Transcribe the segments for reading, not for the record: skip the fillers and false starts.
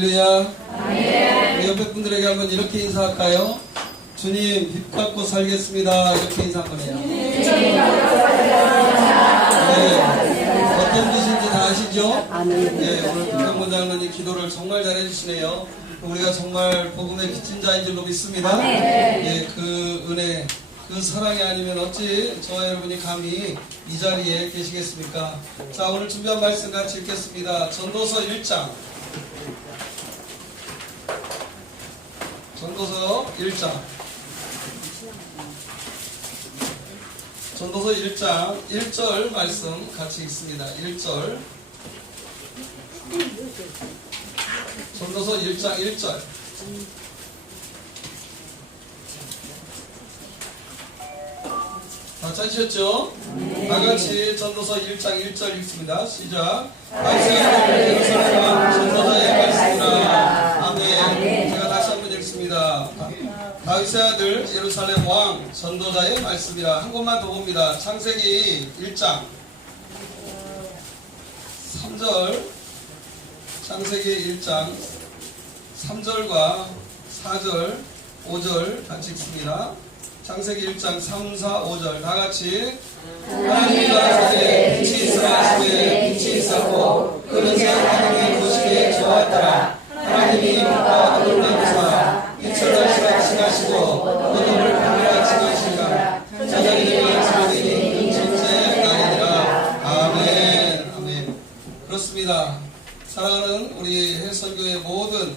할렐루야. 우리 옆에 분들에게 한번 이렇게 인사할까요? 주님 빛 갖고 살겠습니다. 이렇게 인사 한번 해요. 네. 어떤 뜻인지 다 아시죠? 네, 오늘 김정문 장로님 기도를 정말 잘해주시네요. 우리가 정말 복음의 빛인 자인 줄로 믿습니다. 네, 그 은혜, 그 사랑이 아니면 어찌 저와 여러분이 감히 이 자리에 계시겠습니까? 자, 오늘 준비한 말씀 같이 읽겠습니다. 전도서 1장. 전도서 1장. 전도서 1장 1절 말씀 같이 읽습니다. 1절. 전도서 1장 1절. 다 찾으셨죠? 다같이 전도서 1장 1절 읽습니다. 시작. 말씀하는 예루살렘 전도서의 말씀이라. 아멘. 제가 다시 한번 읽습니다. 다윗의 아들 예루살렘 왕 전도자의 말씀이라. 한 곳만 더 봅니다. 창세기 1장 3절. 창세기 1장 3절과 4절 5절 같이 읽습니다. 창세기 1장 3, 4, 5절 다같이. 하나님이 가라사대 빛이 있으라 하시되 빛이 있었고 그릇이 하나님의 보시기에 좋았더라. 하나님이 빛과 어둠을 나누사 빛을 하시라 칭하시고 어둠을 밤이라 칭하시니라. 저녁이 되면 저녁이 첫째 날이니라. 아멘. 아멘. 그렇습니다. 사랑하는 우리 해선교회 모든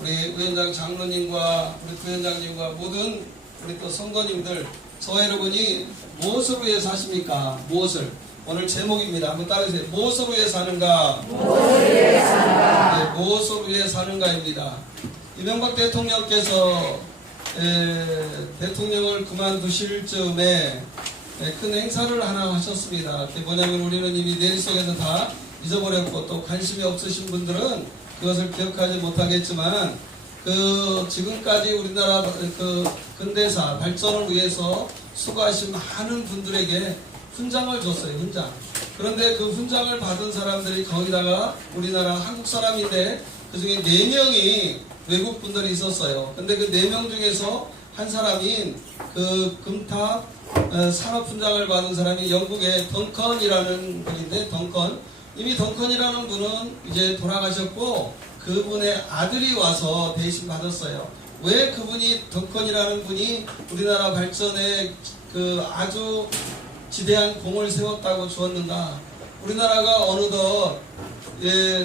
우리 위원장 장로님과 우리 부위원장님과 모든 우리 또 성도님들, 저와 여러분이 무엇을 위해 사십니까? 무엇을? 오늘 제목입니다. 한번 따라해주세요. 무엇을 위해 사는가? 무엇을 위해 사는가? 네, 무엇을 위해 사는가입니다. 이명박 대통령께서 대통령을 그만두실 즈음에 큰 행사를 하나 하셨습니다. 그게 뭐냐면 우리는 이미 내리 속에서 다 잊어버렸고 또 관심이 없으신 분들은 그것을 기억하지 못하겠지만 지금까지 우리나라 근대사 발전을 위해서 수고하신 많은 분들에게 훈장을 줬어요. 훈장. 그런데 그 훈장을 받은 사람들이 거기다가 우리나라 한국 사람인데 그 중에 4명이 외국 분들이 있었어요. 근데 그 4명 중에서 한 사람인 그 금탑 산업 훈장을 받은 사람이 영국의 덩컨이라는 분인데, 이미 덩컨이라는 분은 이제 돌아가셨고 그분의 아들이 와서 대신 받았어요. 왜 그분이 덩컨이라는 분이 우리나라 발전에 아주 지대한 공을 세웠다고 주었는가? 우리나라가 어느덧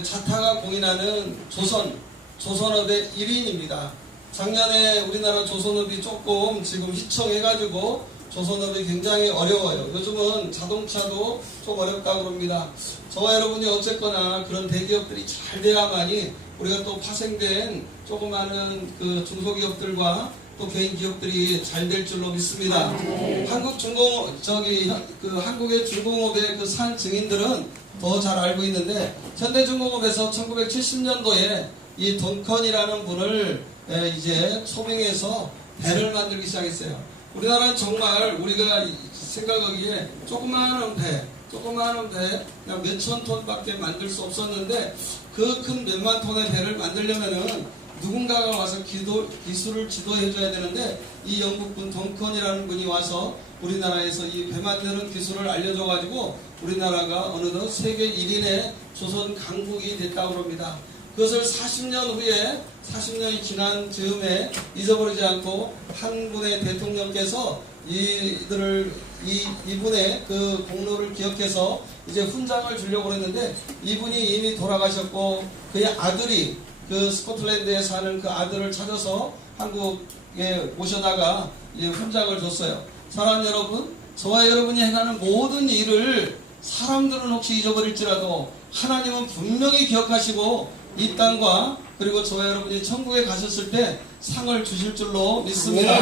자타가 공인하는 조선업의 1인입니다. 작년에 우리나라 조선업이 조금 지금 희청해가지고 조선업이 굉장히 어려워요. 요즘은 자동차도 좀 어렵다고 그럽니다. 저와 여러분이 어쨌거나 그런 대기업들이 잘 돼야만이 우리가 또 파생된 조그마한 중소기업들과 또 개인 기업들이 잘 될 줄로 믿습니다. 한국의 중공업의 산 증인들은 더 잘 알고 있는데, 현대중공업에서 1970년도에 이 덩컨이라는 분을 이제 소명해서 배를 만들기 시작했어요. 우리나라는 정말 우리가 생각하기에 조그마한 배 그냥 몇천 톤밖에 만들 수 없었는데, 그 큰 몇만 톤의 배를 만들려면은 누군가가 와서 기술을 지도해줘야 되는데, 이 영국분 덩컨이라는 분이 와서 우리나라에서 이 배 만드는 기술을 알려줘가지고 우리나라가 어느덧 세계 1인의 조선 강국이 됐다고 합니다. 그것을 40년이 지난 즈음에 잊어버리지 않고 한 분의 대통령께서 이분의 그 공로를 기억해서 이제 훈장을 주려고 했는데, 이분이 이미 돌아가셨고 그의 아들이 스코틀랜드에 사는 그 아들을 찾아서 한국에 모셔다가 이제 훈장을 줬어요. 사랑하는 여러분, 저와 여러분이 행하는 모든 일을 사람들은 혹시 잊어버릴지라도 하나님은 분명히 기억하시고 이 땅과 그리고 저와 여러분이 천국에 가셨을 때 상을 주실 줄로 믿습니다.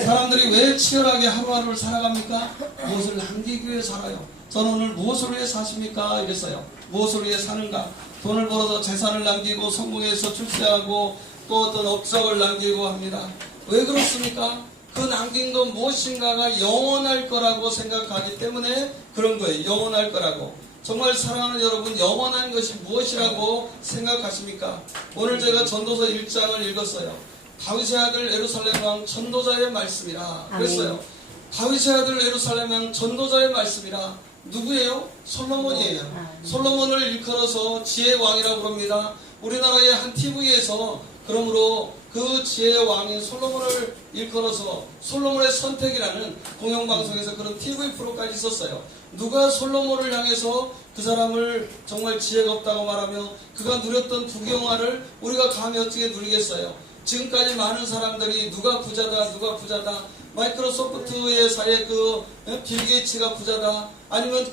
사람들이 왜 치열하게 하루하루를 살아갑니까? 무엇을 남기기 위해 살아요. 저는 오늘 무엇을 위해 사십니까? 이랬어요. 무엇을 위해 사는가? 돈을 벌어서 재산을 남기고 성공해서 출세하고 또 어떤 업적을 남기고 합니다. 왜 그렇습니까? 그 남긴 건 무엇인가가 영원할 거라고 생각하기 때문에 그런 거예요. 영원할 거라고. 정말 사랑하는 여러분, 영원한 것이 무엇이라고 생각하십니까? 오늘 제가 전도서 1장을 읽었어요. 다윗의 아들 예루살렘 왕 전도자의 말씀이라 그랬어요. 다윗의 아들 예루살렘 왕 전도자의 말씀이라. 누구예요? 솔로몬이에요. 솔로몬을 일컬어서 지혜의 왕이라고 부릅니다. 우리나라의 한 TV에서 그러므로 그 지혜의 왕인 솔로몬을 일컬어서 솔로몬의 선택이라는 공영방송에서 그런 TV 프로까지 있었어요. 누가 솔로몬을 향해서 그 사람을 정말 지혜가 없다고 말하며 그가 누렸던 부귀영화를 우리가 감히 어떻게 누리겠어요? 지금까지 많은 사람들이 누가 부자다 마이크로소프트의 사이에 빌 게이츠가 부자다, 아니면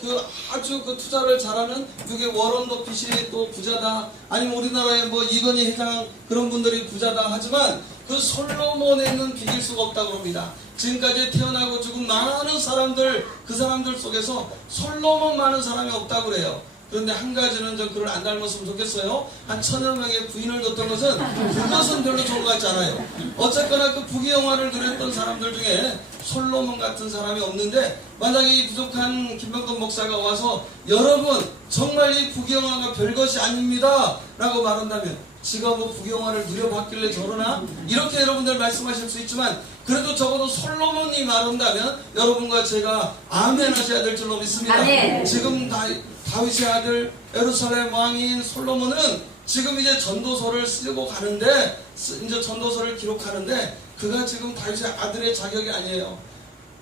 아주 투자를 잘하는 미국의 워런 버핏이 또 부자다, 아니면 우리나라의 이건희 회장 그런 분들이 부자다 하지만 그 솔로몬에는 비길 수가 없다고 합니다. 지금까지 태어나고 죽은 많은 사람들, 그 사람들 속에서 솔로몬만한 사람이 없다고 그래요. 그런데 한 가지는 좀 그걸 안 닮았으면 좋겠어요. 한 1000여 명의 부인을 뒀던 그것은 별로 좋은 것 같지 않아요. 어쨌거나 그 부귀영화를 누렸던 사람들 중에 솔로몬 같은 사람이 없는데, 만약에 이 부족한 김병건 목사가 와서 여러분 정말 이 부귀영화가 별것이 아닙니다 라고 말한다면 지가 부귀영화를 누려봤길래 저러나? 이렇게 여러분들 말씀하실 수 있지만, 그래도 적어도 솔로몬이 말한다면 여러분과 제가 아멘 하셔야 될 줄로 믿습니다. 아멘. 지금 다윗의 아들 예루살렘 왕인 솔로몬은 지금 이제 전도서를 쓰고 가는데, 이제 전도서를 기록하는데, 그가 지금 다윗의 아들의 자격이 아니에요.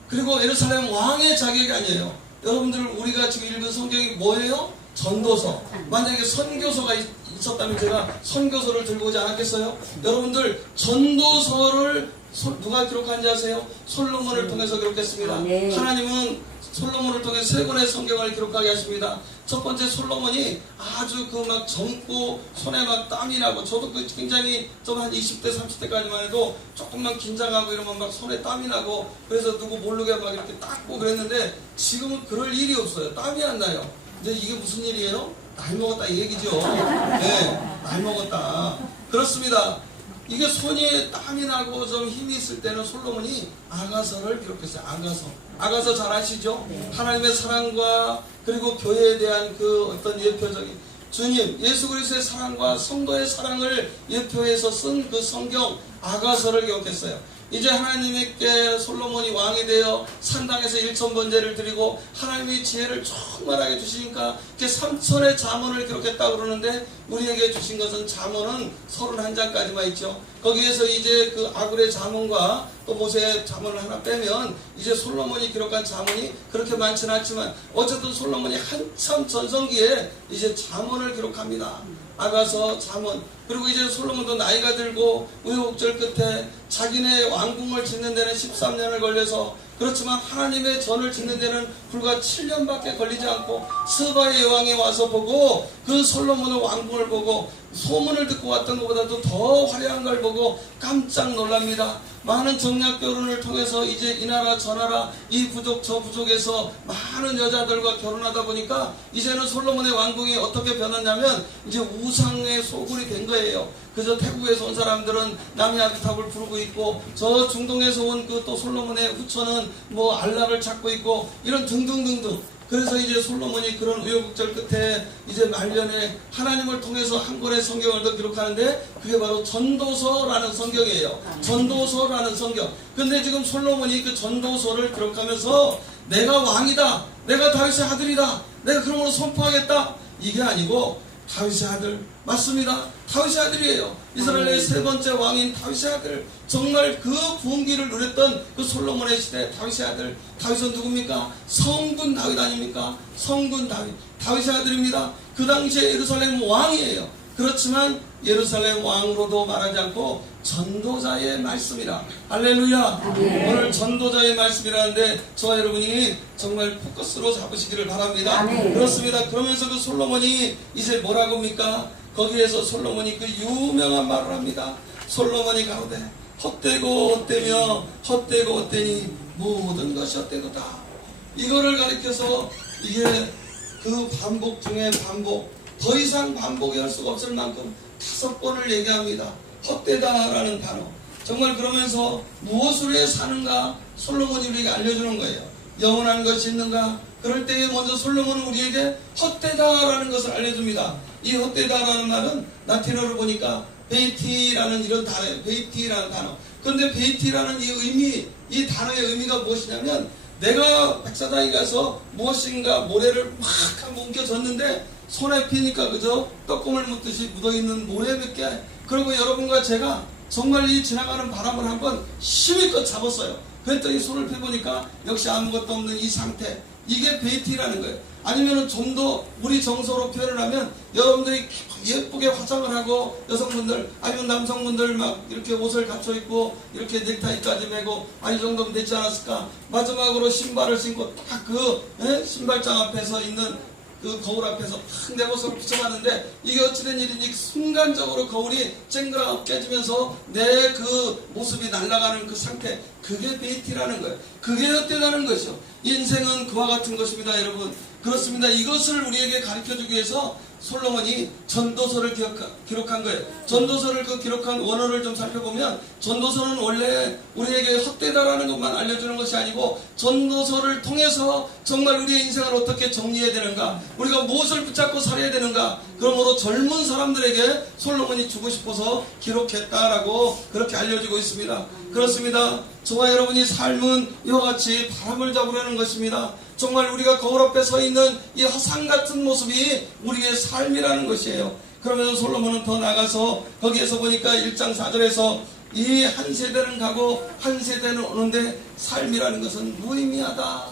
그리고 예루살렘 왕의 자격이 아니에요. 여러분들, 우리가 지금 읽은 성경이 뭐예요? 전도서. 만약에 선교서가 있었다면 제가 선교서를 들고 오지 않았겠어요? 여러분들, 전도서를 누가 기록한지 아세요? 솔로몬을 통해서 기록했습니다. 하나님은 솔로몬을 통해 3권의 성경을 기록하게 하십니다. 첫 번째, 솔로몬이 아주 젊고 손에 땀이 나고, 저도 굉장히 좀 한 20대 30대까지만 해도 조금만 긴장하고 이러면 손에 땀이 나고, 그래서 누구 모르게 이렇게 닦고 그랬는데 지금은 그럴 일이 없어요. 땀이 안 나요. 이제 이게 무슨 일이에요? 나이 먹었다 이 얘기죠. 네, 나이 먹었다. 그렇습니다. 이게 손이 땀이 나고 좀 힘이 있을 때는 솔로몬이 아가서를 기록했어요. 아가서 잘 아시죠? 하나님의 사랑과 그리고 교회에 대한 어떤 예표적인 주님 예수 그리스도의 사랑과 성도의 사랑을 예표해서 쓴 그 성경 아가서를 기록했어요. 이제 하나님께 솔로몬이 왕이 되어 산당에서 1000번제를 드리고 하나님의 지혜를 충만하게 주시니까 3000의 잠언을 기록했다고 그러는데, 우리에게 주신 것은 잠언은 31장까지만 있죠. 거기에서 이제 아굴의 잠언과 또 모세의 잠언을 하나 빼면 이제 솔로몬이 기록한 잠언이 그렇게 많지는 않지만, 어쨌든 솔로몬이 한참 전성기에 이제 잠언을 기록합니다. 아가서, 잠언. 그리고 이제 솔로몬도 나이가 들고 우여곡절 끝에 자기네 왕궁을 짓는 데는 13년을 걸려서, 그렇지만 하나님의 전을 짓는 데는 불과 7년밖에 걸리지 않고 스바의 여왕이 와서 보고 그 솔로몬의 왕궁을 보고 소문을 듣고 왔던 것보다도 더 화려한 걸 보고 깜짝 놀랍니다. 많은 정략 결혼을 통해서 이제 이 나라 저 나라 이 부족 저 부족에서 많은 여자들과 결혼하다 보니까 이제는 솔로몬의 왕궁이 어떻게 변했냐면 이제 우상의 소굴이 된 거예요. 그저 태국에서 온 사람들은 나미아비탑을 부르고 있고, 저 중동에서 온 또 솔로몬의 후처는 알라를 찾고 있고, 이런 등등등등. 그래서 이제 솔로몬이 그런 우여곡절 끝에 이제 말년에 하나님을 통해서 한 권의 성경을 더 기록하는데, 그게 바로 전도서라는 성경이에요. 전도서라는 성경. 근데 지금 솔로몬이 그 전도서를 기록하면서 내가 왕이다, 내가 다윗의 아들이다, 내가 그러므로 선포하겠다, 이게 아니고 다윗의 아들, 맞습니다. 다윗의 아들이에요. 이스라엘의 3번째 왕인 다윗의 아들, 정말 그 부흥기를 누렸던 그 솔로몬의 시대 다윗의 아들. 다윗은 누굽니까? 성군 다윗 아닙니까? 성군 다윗, 다윗의 아들입니다. 그 당시에 예루살렘 왕이에요. 그렇지만 예루살렘 왕으로도 말하지 않고 전도자의 말씀이라. 할렐루야. 오늘 전도자의 말씀이라는데 저와 여러분이 정말 포커스로 잡으시기를 바랍니다. 그렇습니다. 그러면서 그 솔로몬이 이제 뭐라고 합니까? 거기에서 솔로몬이 그 유명한 말을 합니다. 솔로몬이 가로되 헛되고 헛되며 헛되고 헛되니 모든 것이 헛되도다. 이거를 가리켜서 이게 그 반복 중에 반복, 더 이상 반복이 할 수가 없을 만큼 5번을 얘기합니다. 헛되다라는 단어. 정말 그러면서 무엇을 위해 사는가 솔로몬이 우리에게 알려주는 거예요. 영원한 것이 있는가? 그럴 때에 먼저 솔로몬은 우리에게 헛되다라는 것을 알려줍니다. 이 헛되다라는 말은 라틴어로 보니까 베이티라는 이런 단어예요. 베이티라는 단어. 그런데 베이티라는 이 의미, 이 단어의 의미가 무엇이냐면 내가 백사장에 가서 무엇인가 모래를 막 한번 옮겨줬는데 손에 피니까 그저 떡고물 묻듯이 묻어있는 모래밖에. 그리고 여러분과 제가 정말 이 지나가는 바람을 한번 힘껏 잡았어요. 그랬더니 손을 펴보니까 역시 아무것도 없는 이 상태. 이게 베이티라는 거예요. 아니면 좀 더 우리 정서로 표현을 하면 여러분들이 예쁘게 화장을 하고 여성분들 아니면 남성분들 막 이렇게 옷을 갖춰 입고 이렇게 넥타이까지 매고 이 정도면 되지 않았을까. 마지막으로 신발을 신고 딱 그 신발장 앞에서 있는 그 거울 앞에서 탁 내 모습을 비춰봤는데 이게 어찌된 일인지 순간적으로 거울이 쨍그랑 깨지면서 내 그 모습이 날아가는 그 상태, 그게 베이티라는 거예요. 그게 헛되다는 것이죠. 인생은 그와 같은 것입니다, 여러분. 그렇습니다. 이것을 우리에게 가르쳐주기 위해서 솔로몬이 전도서를 기록한 거예요. 전도서를 기록한 원어를 좀 살펴보면 전도서는 원래 우리에게 헛되다라는 것만 알려주는 것이 아니고 전도서를 통해서 정말 우리의 인생을 어떻게 정리해야 되는가, 우리가 무엇을 붙잡고 살아야 되는가, 그러므로 젊은 사람들에게 솔로몬이 주고 싶어서 기록했다라고 그렇게 알려지고 있습니다. 그렇습니다. 저와 여러분이 삶은 이와 같이 바람을 잡으려는 것입니다. 정말 우리가 거울 앞에 서 있는 이 화상 같은 모습이 우리의 삶이라는 것이에요. 그러면서 솔로몬은 더 나가서 거기에서 보니까 1장 4절에서 이 한 세대는 가고 한 세대는 오는데 삶이라는 것은 무의미하다.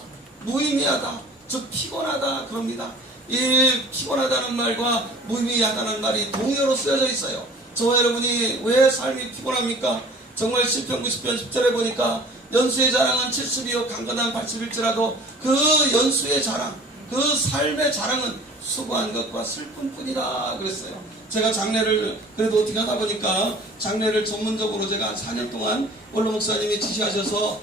무의미하다. 즉 피곤하다 그럽니다. 이 피곤하다는 말과 무의미하다는 말이 동의어로 쓰여져 있어요. 저와 여러분이 왜 삶이 피곤합니까? 정말 시편 90편 10절에 보니까 연수의 자랑은 70이요 강건한 81지라도 그 연수의 자랑, 그 삶의 자랑은 수고한 것과 슬픔뿐이다 그랬어요. 제가 장례를 그래도 어떻게 하다 보니까 장례를 전문적으로 제가 한 4년 동안 원로 목사님이 지시하셔서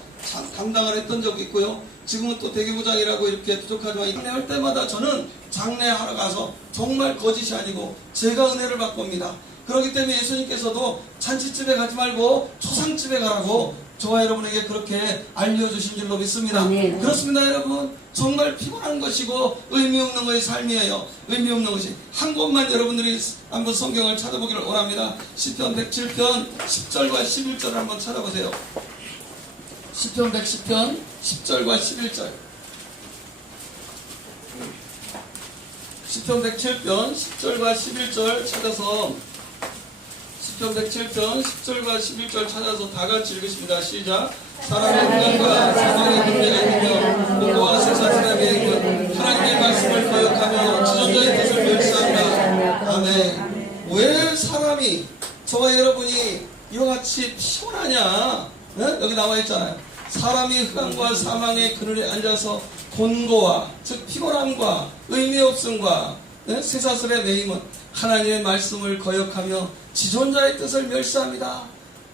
담당을 했던 적이 있고요. 지금은 또 대기부장이라고 이렇게 부족하지만 장례할 때마다 저는 장례하러 가서 정말 거짓이 아니고 제가 은혜를 받고 옵니다. 그렇기 때문에 예수님께서도 잔치집에 가지 말고 초상집에 가라고 저와 여러분에게 그렇게 알려주신 줄로 믿습니다. 네. 그렇습니다, 여러분. 정말 피곤한 것이고 의미 없는 것이 삶이에요. 의미 없는 것이. 한 곳만 여러분들이 한번 성경을 찾아보기를 원합니다. 시편 107편 10절과 11절을 한번 찾아보세요. 시편 110편 10절과 11절. 시편 107편 10절과 11절 찾아서 시편 107편 10절과 11절 찾아서 다 같이 읽으십니다. 시작. 사람의 인간과 사망의 문제가 있으며 공고와 세상사람의 인간 하나님의 말씀을 거역하며 지존자의 뜻을 멸시한다. 아멘. 왜 사람이 저와 여러분이 이와 같이 피곤하냐? 네? 여기 나와 있잖아요. 사람이 흑암과 사망의 그늘에 앉아서 곤고와 즉 피곤함과 의미 없음과 쇠사슬에 매임은 하나님의 말씀을 거역하며 지존자의 뜻을 멸시합니다.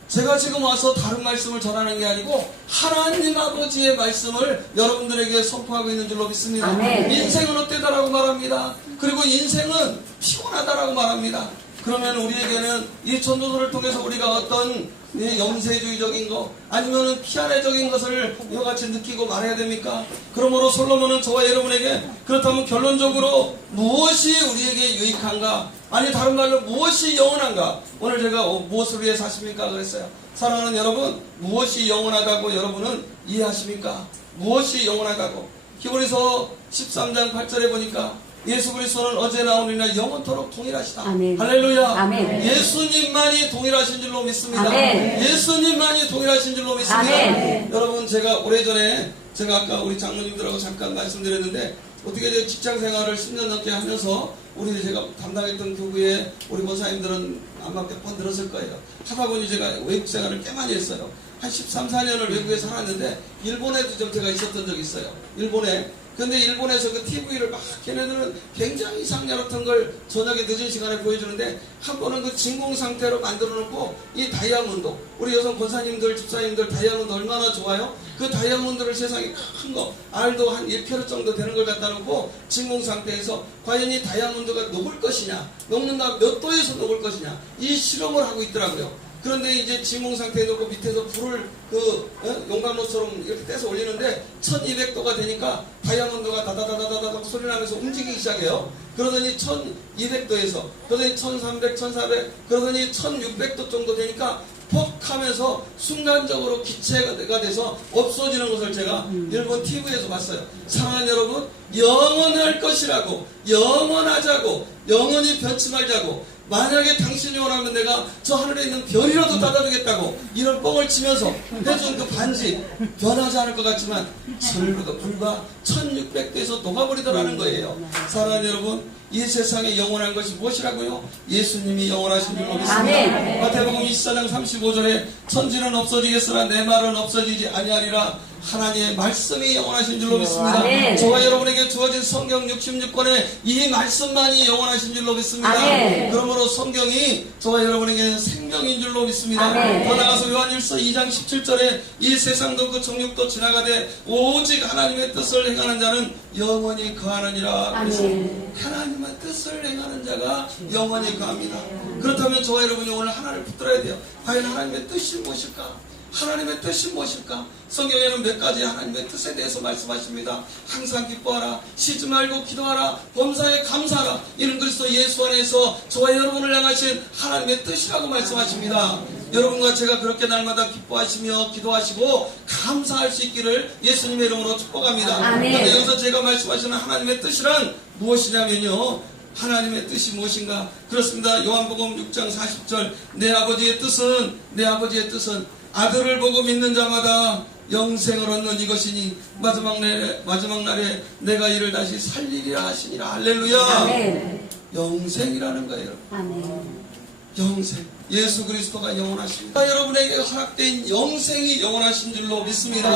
제가 지금 와서 다른 말씀을 전하는 게 아니고 하나님 아버지의 말씀을 여러분들에게 선포하고 있는 줄로 믿습니다. 아멘. 인생은 헛되다라고 말합니다. 그리고 인생은 피곤하다라고 말합니다. 그러면 우리에게는 이 전도서를 통해서 우리가 어떤 염세주의적인 거 아니면은 피아내적인 것을 이와 같이 느끼고 말해야 됩니까? 그러므로 솔로몬은 저와 여러분에게 그렇다면 결론적으로 무엇이 우리에게 유익한가? 아니 다른 말로 무엇이 영원한가? 오늘 제가 무엇을 위해 사십니까? 그랬어요. 사랑하는 여러분, 무엇이 영원하다고 여러분은 이해하십니까? 무엇이 영원하다고? 히브리서 13장 8절에 보니까 예수 그리스도는 어제나 오늘이나 영원토록 동일하시다. 아멘. 할렐루야. 아멘. 예수님만이 동일하신 줄로 믿습니다. 아멘. 예수님만이 동일하신 줄로 믿습니다. 아멘. 여러분 제가 오래전에 제가 아까 우리 장로님들하고 잠깐 말씀드렸는데 어떻게 직장 생활을 10년 넘게 하면서 우리 제가 담당했던 교구에 우리 목사님들은 아마 몇 번 들었을 거예요. 하다 보니 제가 외국 생활을 꽤 많이 했어요. 한 13, 14년을 외국에 살았는데 일본에도 좀 제가 있었던 적이 있어요. 일본에. 근데 일본에서 그 TV를 막 걔네들은 굉장히 이상야 같은 걸 저녁에 늦은 시간에 보여주는데 한 번은 그 진공 상태로 만들어 놓고 이 다이아몬드 우리 여성 권사님들 집사님들 다이아몬드 얼마나 좋아요? 그 다이아몬드를 세상에 큰 거 알도 한 1캐럿 정도 되는 걸 갖다 놓고 진공 상태에서 과연 이 다이아몬드가 녹을 것이냐 녹는다 몇 도에서 녹을 것이냐 이 실험을 하고 있더라고요. 그런데 이제 진공 상태에 놓고 밑에서 불을 용광로처럼 이렇게 떼서 올리는데 1200도가 되니까 다이아몬드가 다다다다다다 소리 나면서 움직이기 시작해요. 그러더니 1200도에서 그러더니 1300, 1400 그러더니 1600도 정도 되니까 퍽 하면서 순간적으로 기체가 돼서 없어지는 것을 제가 일본 TV에서 봤어요. 사랑하는 여러분, 영원할 것이라고, 영원하자고, 영원히 변치 말자고, 만약에 당신이 원하면 내가 저 하늘에 있는 별이라도 닫아주겠다고 이런 뻥을 치면서 해준 그 반지 변하지 않을 것 같지만 불과 1600도에서 녹아버리더라는 거예요. 사랑하는 여러분, 이 세상에 영원한 것이 무엇이라고요? 예수님이 영원하신 줄로 믿습니다. 마태복음 24장 35절에 천지는 없어지겠으나 내 말은 없어지지 아니하리라. 하나님의 말씀이 영원하신 줄로 믿습니다. 저와 여러분에게 주어진 성경 66권의 이 말씀만이 영원하신 줄로 믿습니다. 그러므로 성경이 저와 여러분에게 생명인 줄로 믿습니다. 더 나아가서 요한일서 2장 17절에 이 세상도 그 정욕도 지나가되 오직 하나님의 뜻을 행하는 자는 영원히 거하느니라. 하나님의 뜻을 행하는 자가 영원히 거합니다. 그렇다면 저와 여러분이 오늘 하나를 붙들어야 돼요. 과연 하나님의 뜻이 무엇일까? 하나님의 뜻이 무엇일까? 성경에는 몇 가지 하나님의 뜻에 대해서 말씀하십니다. 항상 기뻐하라, 쉬지 말고 기도하라, 범사에 감사하라. 이는 그리스도 예수 안에서 저와 여러분을 향하신 하나님의 뜻이라고 말씀하십니다. 여러분과 제가 그렇게 날마다 기뻐하시며 기도하시고 감사할 수 있기를 예수님의 이름으로 축복합니다. 그런데 여기서 제가 말씀하시는 하나님의 뜻이란 무엇이냐면요, 하나님의 뜻이 무엇인가? 그렇습니다. 요한복음 6장 40절 내 아버지의 뜻은 아들을 보고 믿는 자마다 영생을 얻는 이것이니 마지막 날에 내가 이를 다시 살리리라 하시니라. 할렐루야. 영생이라는 거예요. 영생. 예수 그리스도가 영원하십니다. 여러분에게 허락된 영생이 영원하신 줄로 믿습니다.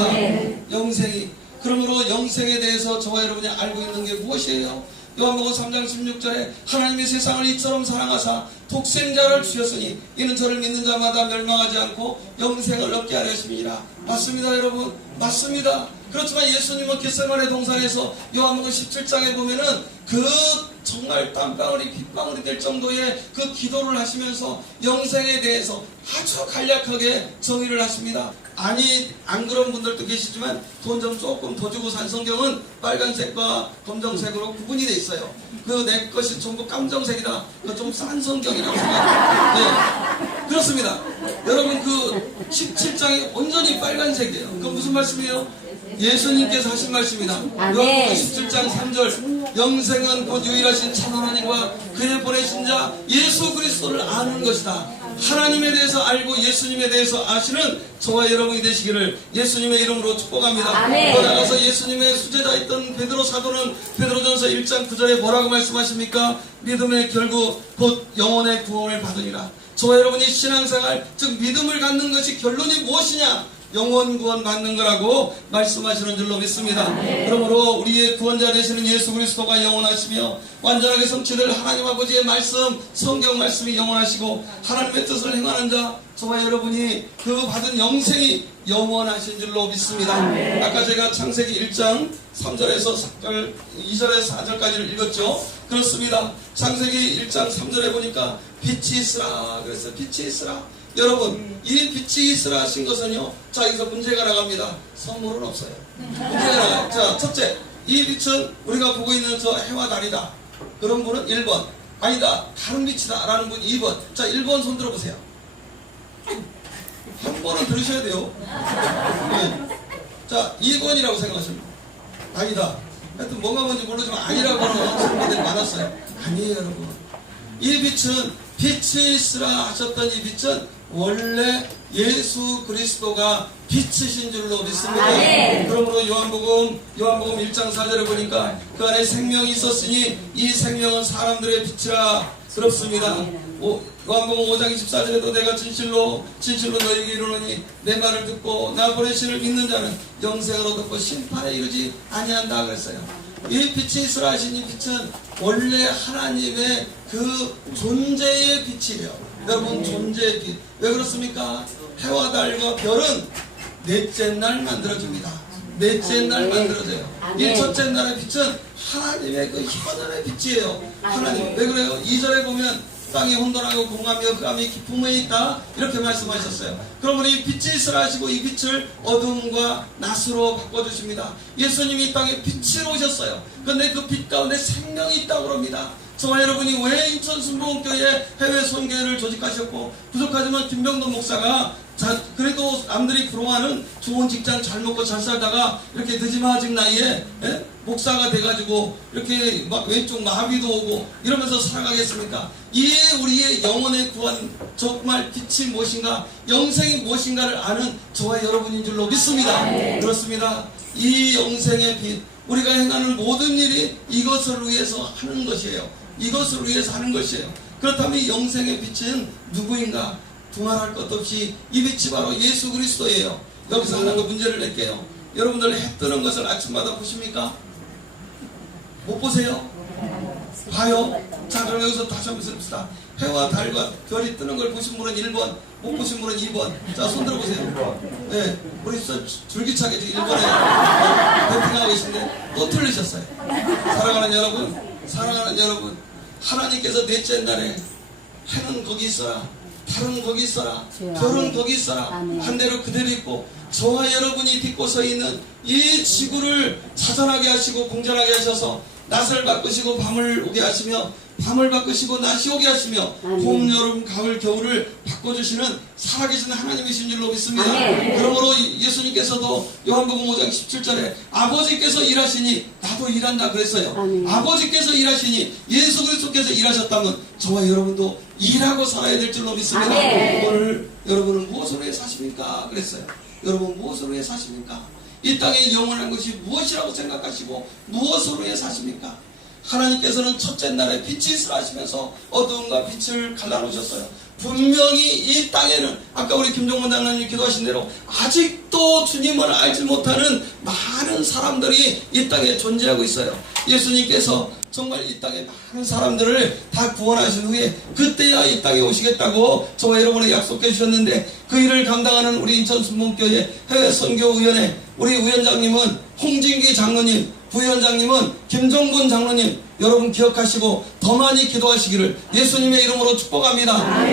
영생이. 그러므로 영생에 대해서 저와 여러분이 알고 있는 게 무엇이에요? 요한복음 3장 16절에 하나님이 세상을 이처럼 사랑하사 독생자를 주셨으니 이는 저를 믿는 자마다 멸망하지 않고 영생을 얻게 하려 하심이니라. 맞습니다, 여러분. 맞습니다. 그렇지만 예수님은 겟세마네 동산에서 요한복음 17장에 보면은 그 정말 땀방울이 빗방울이 될 정도의 그 기도를 하시면서 영생에 대해서 아주 간략하게 정의를 하십니다. 아니, 안 그런 분들도 계시지만 돈 좀 조금 더 주고 산 성경은 빨간색과 검정색으로 구분이 돼 있어요. 그 내 것이 전부 깜정색이다. 그 좀 싼 성경이라고 생각해요. 네. 그렇습니다. 여러분, 그 17장이 온전히 빨간색이에요. 그건 무슨 말씀이에요? 예수님께서 하신 말씀이다. 요한복음 17장 3절 영생은 곧 유일하신 참 하나님과 그의 보내신 자 예수 그리스도를 아는 것이다. 하나님에 대해서 알고 예수님에 대해서 아시는 저와 여러분이 되시기를 예수님의 이름으로 축복합니다. 더 나가서 예수님의 수제자였던 베드로 사도는 베드로전서 1장 9절에 뭐라고 말씀하십니까? 믿음의 결국 곧 영혼의 구원을 받으리라. 저와 여러분이 신앙생활 즉 믿음을 갖는 것이 결론이 무엇이냐? 영원 구원 받는 거라고 말씀하시는 줄로 믿습니다. 그러므로 우리의 구원자 되시는 예수 그리스도가 영원하시며 완전하게 성취될 하나님 아버지의 말씀, 성경 말씀이 영원하시고 하나님의 뜻을 행하는 자 저와 여러분이 그 받은 영생이 영원하신 줄로 믿습니다. 아까 제가 창세기 1장 3절에서 2절에서 4절까지를 읽었죠. 그렇습니다. 창세기 1장 3절에 보니까 빛이 있으라 그랬어요. 빛이 있으라. 여러분, 이 빛이 있으라 하신 것은요, 자, 여기서 문제가 나갑니다. 선물은 없어요. 문제가 나가요. 자, 첫째, 이 빛은 우리가 보고 있는 저 해와 달이다. 그런 분은 1번. 아니다, 다른 빛이다. 라는 분 2번. 자, 1번 손 들어보세요. 한 번은 들으셔야 돼요. 네. 자, 2번이라고 생각하십니다. 아니다. 하여튼 뭔가 뭔지 모르지만 아니라고 하는 친구들이 많았어요. 아니에요, 여러분. 이 빛은 빛이 있으라 하셨던 이 빛은 원래 예수 그리스도가 빛이신 줄로 믿습니다. 그러므로 요한복음 1장 4절에 보니까 그 안에 생명이 있었으니 이 생명은 사람들의 빛이라. 그렇습니다. 요한복음 5장 24절에도 내가 진실로 너희에게 이르노니 내 말을 듣고 나 보내신을 믿는 자는 영생을 얻고 심판에 이르지 아니한다 그랬어요. 이 빛이 있으라 하신 이 빛은 원래 하나님의 그 존재의 빛이에요. 여러분, 존재의 빛. 왜 그렇습니까? 해와 달과 별은 넷째 날 만들어집니다. 넷째 날 만들어져요. 이 첫째 날의 빛은 하나님의 그 현현의 빛이에요. 하나님. 왜 그래요? 2절에 보면 땅이 혼돈하고 공함이여 흑암이 깊음에 있다 이렇게 말씀하셨어요. 그러므로 이 빛이 있으라 하시고 이 빛을 어둠과 낫으로 바꿔주십니다. 예수님이 이 땅에 빛으로 오셨어요. 그런데 그 빛 가운데 생명이 있다고 그럽니다. 저와 여러분이 왜 인천순복음교회 해외 선교회를 조직하셨고 부족하지만 김병도 목사가 그래도 남들이 부러워하는 좋은 직장 잘 먹고 잘 살다가 이렇게 늦지막아진 나이에 목사가 돼가지고 이렇게 막 왼쪽 마비도 오고 이러면서 살아가겠습니까? 이에 우리의 영혼의 구원 정말 빛이 무엇인가 영생이 무엇인가를 아는 저와 여러분인 줄로 믿습니다. 그렇습니다. 이 영생의 빛 우리가 행하는 모든 일이 이것을 위해서 하는 것이에요. 이것을 위해서 하는 것이에요. 그렇다면 이 영생의 빛은 누구인가? 두말할 것 없이 이 빛이 바로 예수 그리스도예요. 여기서 하나 더 문제를 낼게요. 여러분들 해 뜨는 것을 아침마다 보십니까? 못 보세요? 봐요? 자, 그럼 여기서 다시 한번 씁시다. 해와 달과 별이 뜨는 걸 보신 분은 1번, 못 보신 분은 2번. 자, 손 들어보세요. 네, 우리 줄기차게 지금 1번에 배팅하고 계신데 또 틀리셨어요. 사랑하는 여러분, 하나님께서 넷째 날에 해는 거기 있어라, 달은 거기 있어라, 별은 거기 있어라 한 대로 그대로 있고 저와 여러분이 딛고 서 있는 이 지구를 자전하게 하시고 공전하게 하셔서 낮을 바꾸시고 밤을 오게 하시며 밤을 바꾸시고 낮이 오게 하시며 봄, 여름, 가을, 겨울을 바꿔주시는 살아계신 하나님이신 줄로 믿습니다. 그러므로 예수님께서도 요한복음 5장 17절에 아버지께서 일하시니 나도 일한다 그랬어요. 아버지께서 일하시니 예수 그리스도께서 일하셨다면 저와 여러분도 일하고 살아야 될 줄로 믿습니다. 오늘 여러분은 무엇을 위해 사십니까? 그랬어요. 여러분 무엇을 위해 사십니까? 이 땅에 영원한 것이 무엇이라고 생각하시고 무엇을 위해 사십니까? 하나님께서는 첫째 날에 빛이 있으라 하시면서 어두움과 빛을 갈라놓으셨어요. 분명히 이 땅에는 아까 우리 김종문 장로님 기도하신 대로 아직도 주님을 알지 못하는 많은 사람들이 이 땅에 존재하고 있어요. 예수님께서 정말 이 땅에 많은 사람들을 다 구원하신 후에 그때야 이 땅에 오시겠다고 저와 여러분에게 약속해 주셨는데 그 일을 감당하는 우리 인천순복음교회 해외선교위원회 우리 위원장님은 홍진기 장로님, 부위원장님은 김종군 장로님 여러분 기억하시고 더 많이 기도하시기를 예수님의 이름으로 축복합니다.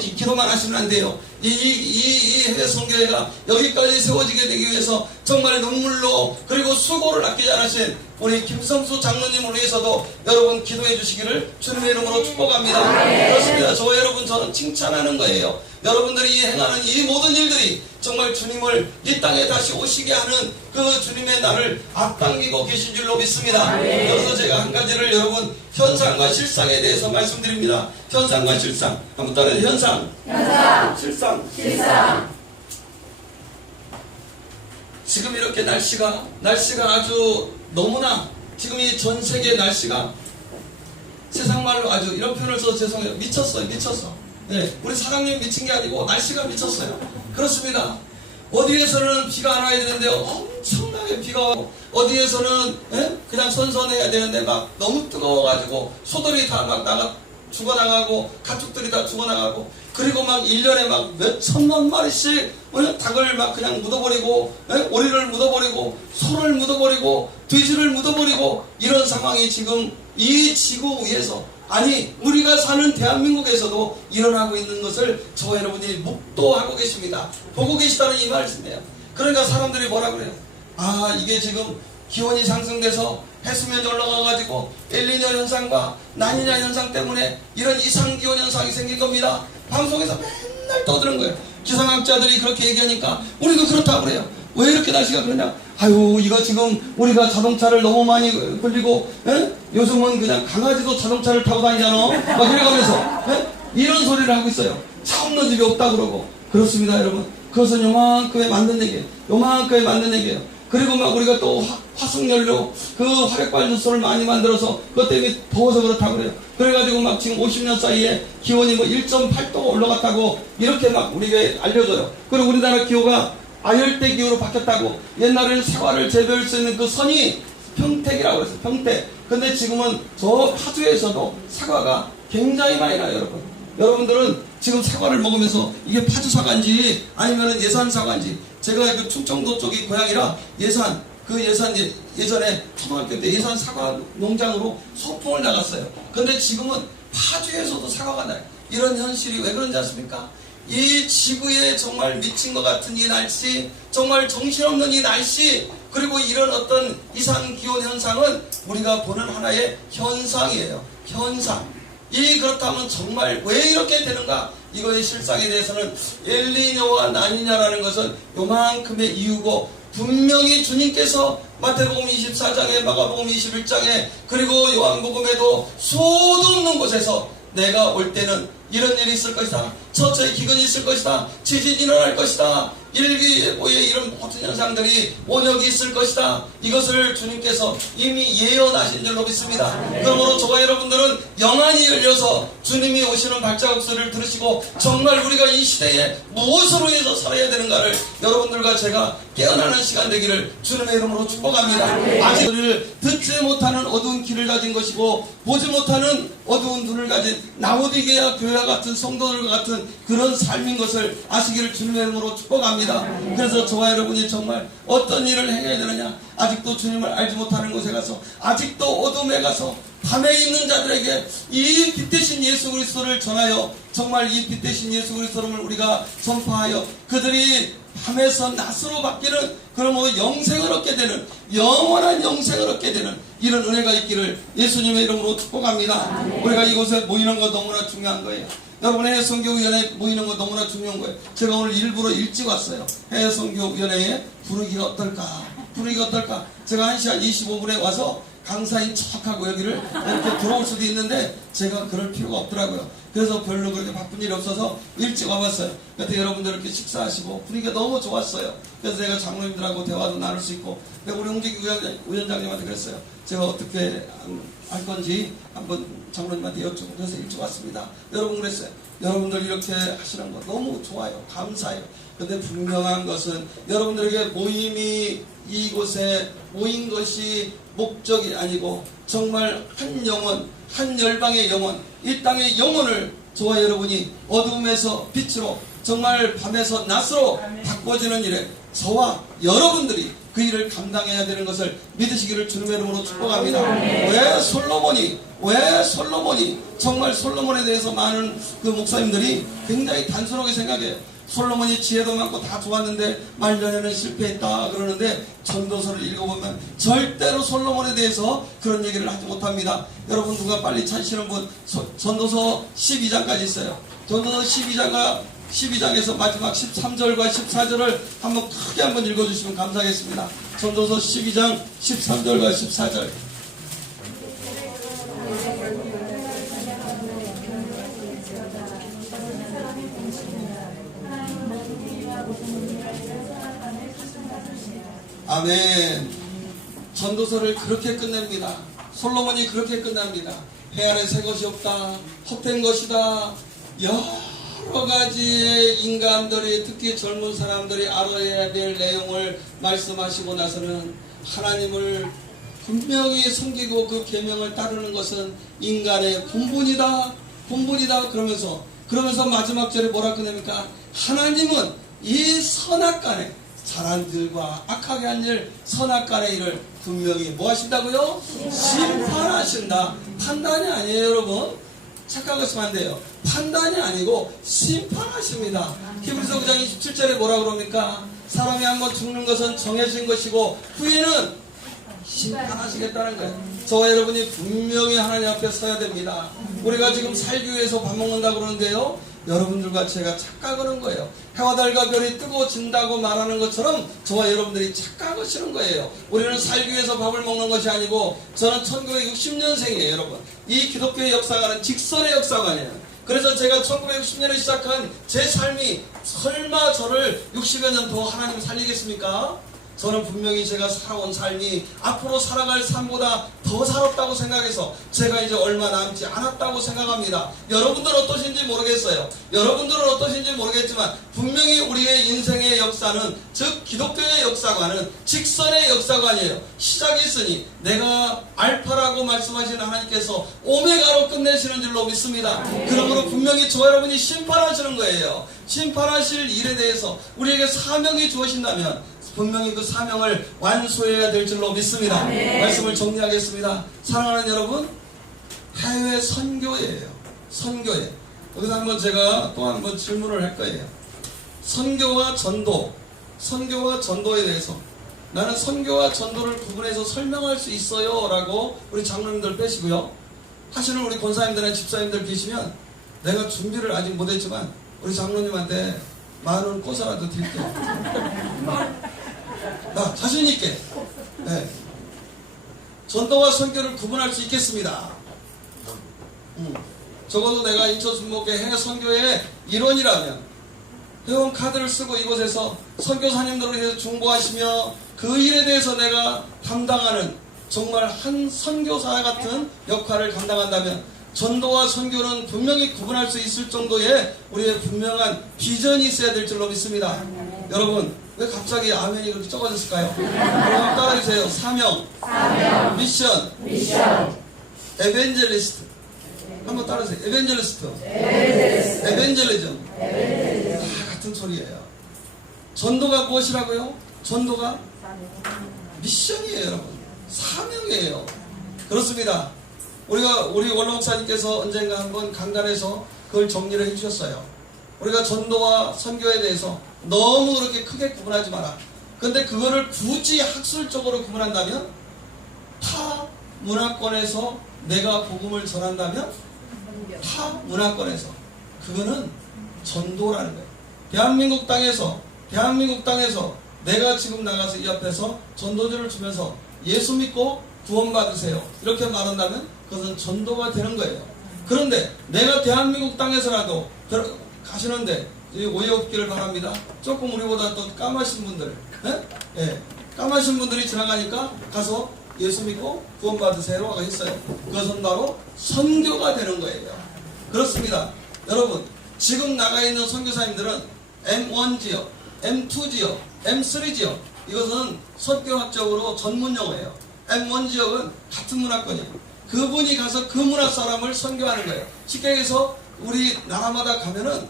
기도만 하시면 안 돼요. 이 해외선교회가 여기까지 세워지게 되기 위해서 정말 눈물로 그리고 수고를 아끼지 않으신 우리 김성수 장로님을 위해서도 여러분 기도해 주시기를 주님의 이름으로 축복합니다. 그렇습니다. 저와 여러분 저는 칭찬하는 거예요. 여러분들이 행하는 이 모든 일들이 정말 주님을 이 땅에 다시 오시게 하는 그 주님의 날을 앞당기고 계신 줄로 믿습니다. 여기서 제가 한 가지를 여러분 현상과 실상에 대해서 말씀드립니다. 현상과 실상 한번 따라해요. 현상, 실상. 지금 이렇게 날씨가 아주 너무나 지금 이 전 세계 날씨가 세상 말로 아주 이런 표현을 써서 죄송해요. 미쳤어. 네, 우리 사장님 미친 게 아니고 날씨가 미쳤어요. 그렇습니다. 어디에서는 비가 안 와야 되는데 엄청나게 비가 오고 어디에서는 그냥 선선해야 되는데 막 너무 뜨거워가지고 소들이 다 막 죽어나가고 가축들이 다 죽어나가고 그리고 막 1년에 막 몇 천만 마리씩 닭을 막 그냥 묻어버리고 오리를 묻어버리고 소를 묻어버리고 돼지를 묻어버리고 이런 상황이 지금 이 지구 위에서 아니 우리가 사는 대한민국에서도 일어나고 있는 것을 저와 여러분이 묵도하고 계십니다. 보고 계시다는 이 말씀이에요. 그러니까 사람들이 뭐라 그래요? 아 이게 지금 기온이 상승돼서 해수면이 올라가가지고 엘니뇨 현상과 라니냐 현상 때문에 이런 이상기온 현상이 생긴 겁니다. 방송에서 맨날 떠드는 거예요. 기상학자들이 그렇게 얘기하니까 우리도 그렇다고 그래요. 왜 이렇게 날씨가 그러냐? 아유 이거 지금 우리가 자동차를 너무 많이 굴리고 요즘은 그냥 강아지도 자동차를 타고 다니잖아 막 이래가면서 이런 소리를 하고 있어요. 차 없는 집이 없다 그러고 그렇습니다 여러분. 그것은 요만큼에 맞는 얘기예요. 그리고 막 우리가 또 화석연료 그 화력발전소를 많이 만들어서 그것 때문에 더워서 그렇다고 그래요. 그래가지고 막 지금 50년 사이에 기온이 뭐 1.8도가 올라갔다고 이렇게 막 우리가 알려줘요. 그리고 우리나라 기후가 아열대 기후로 바뀌었다고. 옛날에는 사과를 재배할 수 있는 그 선이 평택이라고 그랬어요. 평택. 근데 지금은 저 파주에서도 사과가 굉장히 많이 나요 여러분. 여러분들은 지금 사과를 먹으면서 이게 파주 사과인지 아니면 예산 사과인지 제가 그 충청도 쪽이 고향이라 예산 예전에 초등학교 때 예산 사과 농장으로 소풍을 나갔어요. 근데 지금은 파주에서도 사고가 나요. 이런 현실이 왜 그런지 아십니까? 이 지구에 정말 미친 것 같은 이 날씨, 정말 정신없는 이 날씨, 그리고 이런 어떤 이상기온 현상은 우리가 보는 하나의 현상이에요. 현상. 그렇다면 정말 왜 이렇게 되는가? 이거의 실상에 대해서는 엘니뇨와 나니냐라는 것은 요만큼의 이유고, 분명히 주님께서 마태복음 24장에 마가복음 21장에 그리고 요한복음에도 수도 없는 곳에서 내가 올 때는 이런 일이 있을 것이다, 처처의 기근이 있을 것이다, 지진이 일어날 것이다, 일기예보에 이런 모든 현상들이 원역이 있을 것이다, 이것을 주님께서 이미 예언하신 줄로 믿습니다. 그러므로 저와 여러분들은 영안이 열려서 주님이 오시는 발자국 소리를 들으시고 정말 우리가 이 시대에 무엇으로 해서 살아야 되는가를 여러분들과 제가 깨어나는 시간 되기를 주님의 이름으로 축복합니다. 아직 우리를 듣지 못하는 어두운 귀를 가진 것이고 보지 못하는 어두운 눈을 가진 라오디게아 교회와 같은 성도들과 같은 그런 삶인 것을 아시기를 주님의 이름으로 축복합니다. 그래서 저와 여러분이 정말 어떤 일을 행해야 되느냐, 아직도 주님을 알지 못하는 곳에 가서, 아직도 어둠에 가서 밤에 있는 자들에게 이 빛 대신 예수 그리스도를 전하여, 정말 이 빛 대신 예수 그리스도를 우리가 선포하여 그들이 밤에서 낮으로 바뀌는, 그러므로 영생을 얻게 되는, 영원한 영생을 얻게 되는 이런 은혜가 있기를 예수님의 이름으로 축복합니다. 우리가 이곳에 모이는 것 너무나 중요한 거예요. 여러분, 해외선교위원회에 모이는 거 너무나 중요한 거예요. 제가 오늘 일부러 일찍 왔어요. 해외선교위원회에 부르기가 어떨까? 부르기가 어떨까? 제가 1시간 25분에 와서 강사인 척하고 여기를 이렇게 들어올 수도 있는데 제가 그럴 필요가 없더라고요. 그래서 별로 그렇게 바쁜 일이 없어서 일찍 와봤어요. 그때 여러분들 이렇게 식사하시고 분위기가 너무 좋았어요. 그래서 제가 장로님들하고 대화도 나눌 수 있고, 내가 우리 홍기기 위원장님한테 그랬어요. 제가 어떻게 할 건지 한번 장로님한테 여쭈고, 그래서 일찍 왔습니다. 여러분 그랬어요. 여러분들 이렇게 하시는 거 너무 좋아요. 감사해요. 근데 분명한 것은 여러분들에게 모임이 이곳에 모인 것이 목적이 아니고 정말 한 영혼, 한 열방의 영혼, 이 땅의 영혼을 저와 여러분이 어둠에서 빛으로, 정말 밤에서 낮으로 바꿔주는 일에 저와 여러분들이 그 일을 감당해야 되는 것을 믿으시기를 주님의 이름으로 축복합니다. 왜 솔로몬이 정말 솔로몬에 대해서 많은 그 목사님들이 굉장히 단순하게 생각해요. 솔로몬이 지혜도 많고 다 좋았는데 말년에는 실패했다 그러는데 전도서를 읽어보면 절대로 솔로몬에 대해서 그런 얘기를 하지 못합니다. 여러분 누가 빨리 찾으시는 분, 전도서 12장까지 있어요. 전도서 12장에서 마지막 13절과 14절을 한번 크게 한번 읽어주시면 감사하겠습니다. 전도서 12장 13절과 14절. 아멘. 전도서를 그렇게 끝냅니다. 솔로몬이 그렇게 끝납니다. 해 아래 새 것이 없다, 헛된 것이다, 여러 가지의 인간들이, 특히 젊은 사람들이 알아야 될 내용을 말씀하시고 나서는 하나님을 분명히 섬기고 그 계명을 따르는 것은 인간의 본분이다 그러면서 마지막 절에 뭐라 그럽니까? 하나님은 이 선악간에, 잘한 일과 악하게 한 일, 선악간의 일을 분명히 뭐 하신다고요? 심판하신다. 판단이 아니에요, 여러분. 착각하시면 안 돼요. 판단이 아니고 심판하십니다. 히브리서 9장 27절에 뭐라 그럽니까? 사람이 한번 죽는 것은 정해진 것이고 후에는 심판하시겠다는 거예요. 저와 여러분이 분명히 하나님 앞에 서야 됩니다. 우리가 지금 살기 위해서 밥 먹는다 그러는데요, 여러분들과 제가 착각하는 거예요. 해와 달과 별이 뜨거워진다고 말하는 것처럼 저와 여러분들이 착각하시는 거예요. 우리는 살기 위해서 밥을 먹는 것이 아니고, 저는 1960년생이에요 여러분. 이 기독교의 역사관은 직선의 역사관이에요. 그래서 제가 1960년에 시작한 제 삶이 설마 저를 60여 년 더 하나님 살리겠습니까? 저는 분명히 제가 살아온 삶이 앞으로 살아갈 삶보다 더 살았다고 생각해서 제가 이제 얼마 남지 않았다고 생각합니다. 여러분들은 어떠신지 모르겠어요. 여러분들은 어떠신지 모르겠지만 분명히 우리의 인생의 역사는, 즉 기독교의 역사관은 직선의 역사관이에요. 시작이 있으니 내가 알파라고 말씀하시는 하나님께서 오메가로 끝내시는 줄로 믿습니다. 그러므로 분명히 저와 여러분이 심판하시는 거예요. 심판하실 일에 대해서 우리에게 사명이 주어진다면 분명히 그 사명을 완수해야 될 줄로 믿습니다. 말씀을 정리하겠습니다. 사랑하는 여러분, 해외 선교예요. 선교에. 여기서 한번 제가 또 한번 질문을 할 거예요. 선교와 전도, 선교와 전도에 대해서 나는 선교와 전도를 구분해서 설명할 수 있어요 라고 우리 장로님들 빼시고요, 하시는 우리 권사님들이나 집사님들 계시면 내가 준비를 아직 못했지만 우리 장로님한테 10,000원 꿔서라도 드릴게요. 나 자신있게, 네. 전도와 선교를 구분할 수 있겠습니다. 적어도 내가 인천 순복회 해외 선교의 일원이라면 회원 카드를 쓰고 이곳에서 선교사님들을 위해서 중보하시며 그 일에 대해서 내가 담당하는 정말 한 선교사 같은 역할을 감당한다면 전도와 선교는 분명히 구분할 수 있을 정도의 우리의 분명한 비전이 있어야 될 줄로 믿습니다. 여러분, 왜 갑자기 아멘이 그렇게 적어졌을까요? 여러분 따라해주세요. 사명, 미션, 에벤젤리스트. 한번 따라하세요. 에벤젤리스트. 에벤젤리즘. 다 같은 소리예요. 전도가 무엇이라고요? 전도가 미션이에요, 여러분. 사명이에요. 그렇습니다. 우리 원로 목사님께서 언젠가 한번 강단에서 그걸 정리를 해주셨어요. 우리가 전도와 선교에 대해서 너무 그렇게 크게 구분하지 마라. 근데 그거를 굳이 학술적으로 구분한다면, 타 문화권에서 내가 복음을 전한다면, 타 문화권에서 그거는 전도라는 거예요. 대한민국 땅에서 내가 지금 나가서 이 앞에서 전도지를 주면서 예수 믿고 구원받으세요 이렇게 말한다면 그것은 전도가 되는 거예요. 그런데 내가 대한민국 땅에서라도 가시는데 오해 없기를 바랍니다. 조금 우리보다 또 까마신 분들, 까마신 분들이 지나가니까 가서 예수 믿고 구원받으세요 하고 했어요. 그것은 바로 선교가 되는 거예요. 그렇습니다. 여러분, 지금 나가 있는 선교사님들은 M1지역, M2지역, M3지역, 이것은 선교학적으로 전문 용어예요. M1지역은 같은 문화권이에요. 그분이 가서 그 문화 사람을 선교하는 거예요. 쉽게 얘기해서 우리 나라마다 가면은,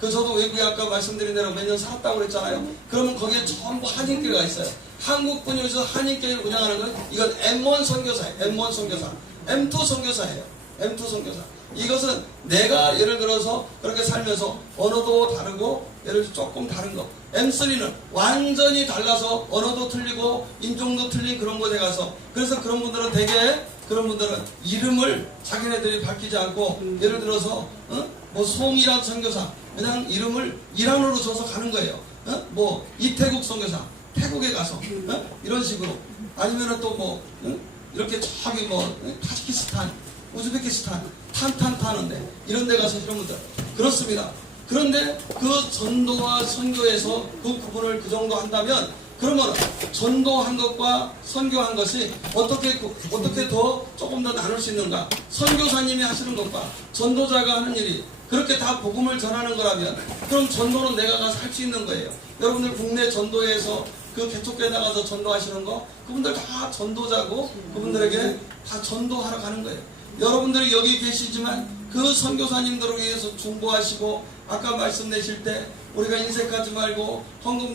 저도 외국에 아까 말씀드린 대로 몇 년 살았다고 그랬잖아요. 그러면 거기에 전부 한인교회가 있어요. 한국 분이 오셔서 한인교회를 운영하는 건 이건 M1 선교사예요. M1 선교사. M2 선교사예요. M2 선교사. 이것은 내가 예를 들어서 그렇게 살면서 언어도 다르고 예를 들어 조금 다른 거. M3는 완전히 달라서 언어도 틀리고 인종도 틀린 그런 곳에 가서, 그래서 그런 분들은 이름을 자기네들이 밝히지 않고 예를 들어서 뭐 송이란 선교사 그냥 이름을 이란으로 줘서 가는 거예요. 뭐 이태국 선교사 태국에 가서 이런 식으로, 아니면은 또 뭐 이렇게 저기 뭐 타지키스탄, 우즈베키스탄 탄탄 타는데 이런 데 가서 이런 분들 그렇습니다. 그런데 그 전도와 선교에서 그 구분을 그 정도 한다면, 그러면 전도한 것과 선교한 것이 어떻게 더 조금 더 나눌 수 있는가? 선교사님이 하시는 것과 전도자가 하는 일이 그렇게 다 복음을 전하는 거라면, 그럼 전도는 내가 가서 할 수 있는 거예요. 여러분들 국내 전도회에서 그 개척교회 나가서 전도하시는 거, 그분들 다 전도자고 그분들에게 다 전도하러 가는 거예요. 여러분들이 여기 계시지만 그 선교사님들을 위해서 중보하시고, 아까 말씀 내실 때 우리가 인색하지 말고 헌금